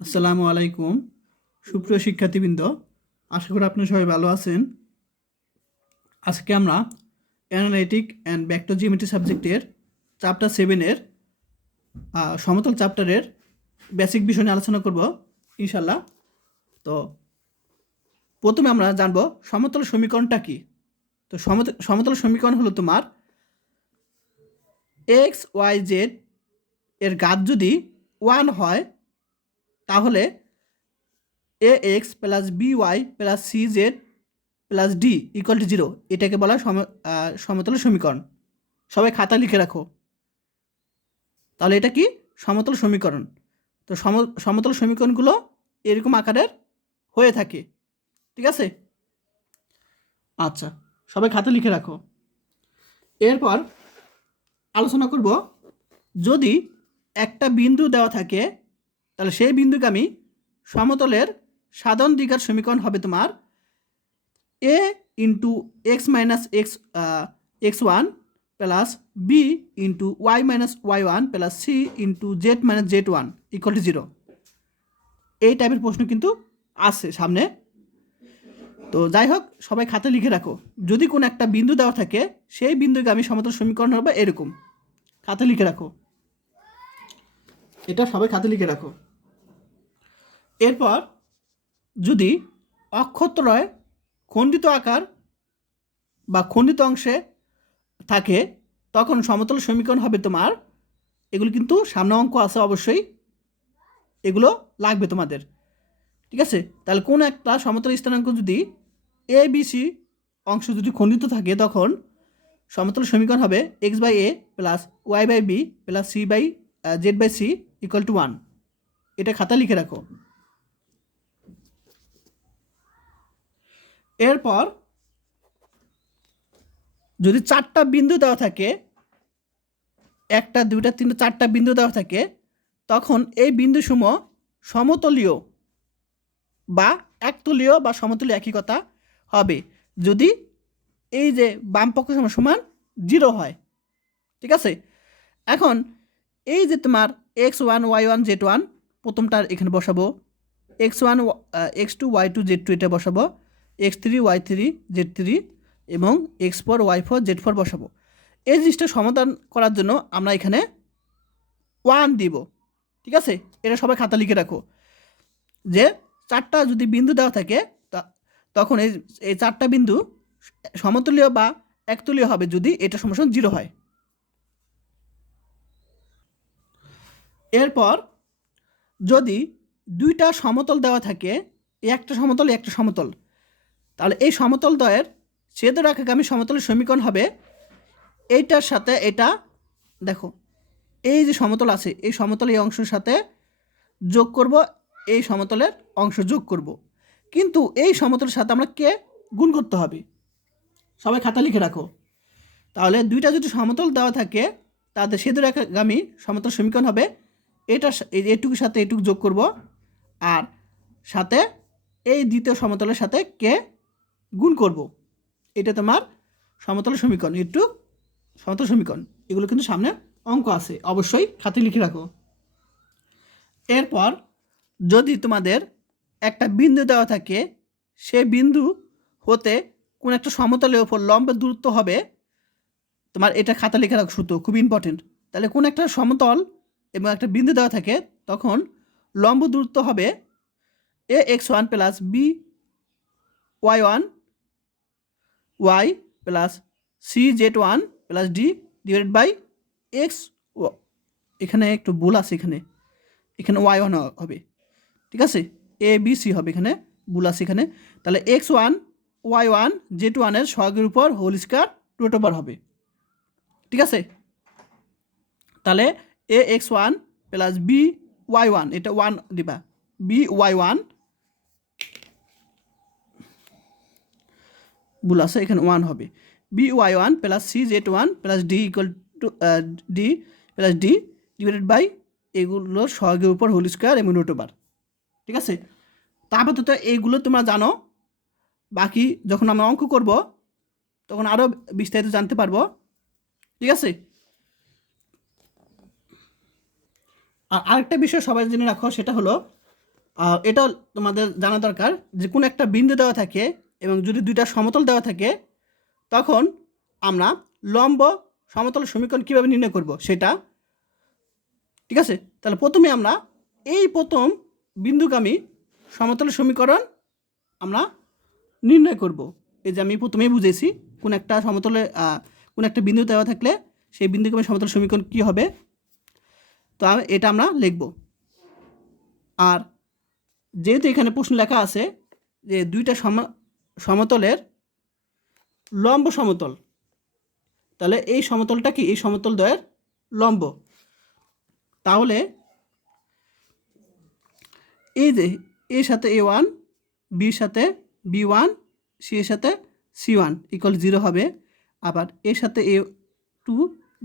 আসসালামু আলাইকুম সুপ্রিয় শিক্ষার্থীবৃন্দ, আশা করি আপনারা সবাই ভালো আছেন। আজকে আমরা অ্যানালাইটিক অ্যান্ড ভেক্টর জিওমেট্রি সাবজেক্টের চ্যাপ্টার 7-এর সমতল চ্যাপ্টারের বেসিক বিষয় নিয়ে আলোচনা করব ইনশাল্লাহ। তো প্রথমে আমরা জানব সমতল সমীকরণটা কি। তো সমতল সমীকরণ হলো তোমার এক্স ওয়াই জেড এর ঘাত যদি 1 হয় তাহলে a x plus b y plus C z plus D equal to 0, এটাকে বলা হয় সমতল সমীকরণ। সবাই খাতা লিখে রাখো। তাহলে এটা কি সমতল সমীকরণ। তো সমতল সমীকরণগুলো এরকম আকারের হয়ে থাকে, ঠিক আছে। আচ্ছা, সবাই খাতা লিখে রাখো। এরপর আলোচনা করব, যদি একটা বিন্দু দেওয়া থাকে তাহলে সেই বিন্দুগামী সমতলের সাধারণ দ্বিঘাত সমীকরণ হবে তোমার a into x minus x one plus b into y minus y one plus c into z minus z one equal to 0। এই টাইপের প্রশ্ন কিন্তু আসছে সামনে। তো যাই হোক, সবাই খাতে লিখে রাখো, যদি কোনো একটা বিন্দু দেওয়া থাকে সেই বিন্দুকে আমি সমতল সমীকরণ হবে এরকম। খাতে লিখে রাখো, এটা সবাই খাতে লিখে রাখো। এরপর যদি অক্ষত্রয় খণ্ডিত আকার বা খণ্ডিত অংশে থাকে তখন সমতল সমীকরণ হবে তোমার, এগুলো কিন্তু সামনে অঙ্ক আছে অবশ্যই, এগুলো লাগবে তোমাদের, ঠিক আছে। তাহলে কোন একটা সমতল স্থানাঙ্ক যদি এ বি সি অংশ যদি খণ্ডিত থাকে তখন সমতল সমীকরণ হবে X by A plus Y by B plus C by Z by C equal to 1। এটা খাতা লিখে রাখো। এরপর যদি 4টা বিন্দু দেওয়া থাকে, 1টা 2টা 3টা 4টা বিন্দু দেওয়া থাকে তখন এই বিন্দুসমূহ সমতলীয় বা একতলীয় বা সমতলীয় একই কথা হবে যদি এই যে বাম পক্ষ সমান সমান 0 হয়, ঠিক আছে। এখন এই যে তোমার x one Y one z one প্রথমটার এখানে বসাবো, x one x two y two z two এটা বসাবো, x three y three z three এবং x four y four z four বসাবো। এই জিনিসটা সমাধান করার জন্য আমরা এখানে 1 দিব, ঠিক আছে। এটা সবাই খাতা লিখে রাখো যে 4টা যদি বিন্দু দেওয়া থাকে তখন এই 4টা বিন্দু সমতলীয় বা একতলীয় হবে যদি এটা সমান 0 হয়। এরপর যদি 2টা সমতল দেওয়া থাকে, একটা সমতল একটা সমতল, তাহলে এই সমতল দ্বয়ের ছেদরেখাগামী সমতলের সমীকরণ হবে এইটার সাথে এটা, দেখো এই যে সমতল আছে এই সমতল এই অংশের সাথে যোগ করব, এই সমতলের অংশ যোগ করব, কিন্তু এই সমতলের সাথে আমরা কে গুণ করতে হবে। সবাই খাতা লিখে রাখো। তাহলে 2টা যদি সমতল দেওয়া থাকে তাদের ছেদরেখাগামী সমতল সমীকরণ হবে এটা, এইটুকুর সাথে এইটুকু যোগ করব আর সাথে এই দ্বিতীয় সমতলের সাথে কে গুণ করব। এটা তোমার সমতল সমীকরণ, একটু সমতল সমীকরণ। এগুলো কিন্তু সামনে অঙ্ক আছে, অবশ্যই খাতে লিখে রাখো। এরপর যদি তোমাদের একটা বিন্দু দেওয়া থাকে, সে বিন্দু হতে কোন একটা সমতলের ওপর লম্বের দূরত্ব হবে তোমার, এটা খাতা লিখে রাখো সূত্র, খুব ইম্পর্টেন্ট। তাহলে কোন একটা সমতল এবং একটা বিন্দু দেওয়া থাকে তখন লম্ব দূরত্ব হবে a x one plus b Y one y plus C Z one plus D divided by x, এখানে একটু ভুল আছে, এখানে এখানে ওয়াই ওয়ান হবে, ঠিক আছে, এ বি সি হবে, এখানে ভুল আছে এখানে। তাহলে X one Y one Z ওয়ানের সহগের উপর হোল স্কয়ার রুট ওভার হবে, ঠিক আছে। তাহলে a x one plus b Y one, এটা 1 দিবা, বি ওয়াই ওয়ান ভুল আছে এখানে 1 হবে, B Y one plus C Z one plus D equal to D plus D divided by এগুলোর সহগের উপর হোল স্কয়ার এবং রুট ওভার, ঠিক আছে। তা আপাতত এইগুলো তোমরা জানো, বাকি যখন আমরা অঙ্ক করব তখন আরও বিস্তারিত জানতে পারবো, ঠিক আছে। আর আরেকটা বিষয় সবাই জেনে রাখো, সেটা হলো এটাও তোমাদের জানা দরকার যে কোনো একটা বিন্দু দেওয়া থাকে এবং যদি দুইটা সমতল দেওয়া থাকে তখন আমরা লম্ব সমতল সমীকরণ কীভাবে নির্ণয় করব সেটা, ঠিক আছে। তাহলে প্রথমে আমরা এই প্রথম বিন্দুগামী সমতল সমীকরণ আমরা নির্ণয় করব। এই যে আমি প্রথমেই বুঝেছি কোন একটা সমতলে কোন একটা বিন্দু দেওয়া থাকলে সেই বিন্দুগামী সমতল সমীকরণ কী হবে, তো এটা আমরা লিখব। আর যেহেতু এখানে প্রশ্ন লেখা আছে যে দুইটা সমতলের লম্ব সমতল, তাহলে এই সমতলটা কি এই সমতল দ্বয়ের লম্ব। তাহলে এই যে এর সাথে A1, বির সাথে B1, সি এর সাথে C1 ইকুয়াল 0 হবে। আবার এর সাথে A2,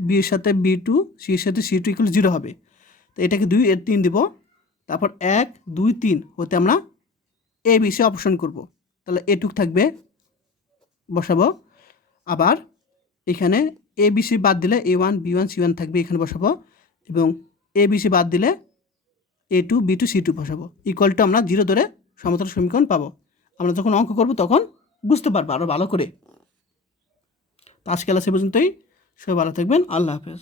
বির সাথে B2, সি এর সাথে C2 ইকুয়াল 0 হবে। তো এটাকে 2 এর 3 দিব, তারপর 1 2 3 হতে আমরা এ বি সি অপশন করব। তাহলে এটুক থাকবে, বসাবো। আবার এখানে এ বি সি বাদ দিলে A1 B1 C1 থাকবে, এখানে বসাবো। এবং এ বি সি বাদ দিলে A2 B2 C2 বসাবো। ইকুয়াল টু আমরা 0 ধরে সমতল সমীকরণ পাবো। আমরা যখন অঙ্ক করব তখন বুঝতে পারবো আরও ভালো করে। তো আজকে ক্লাস এ পর্যন্তই। সবাই ভালো থাকবেন। আল্লাহ হাফেজ।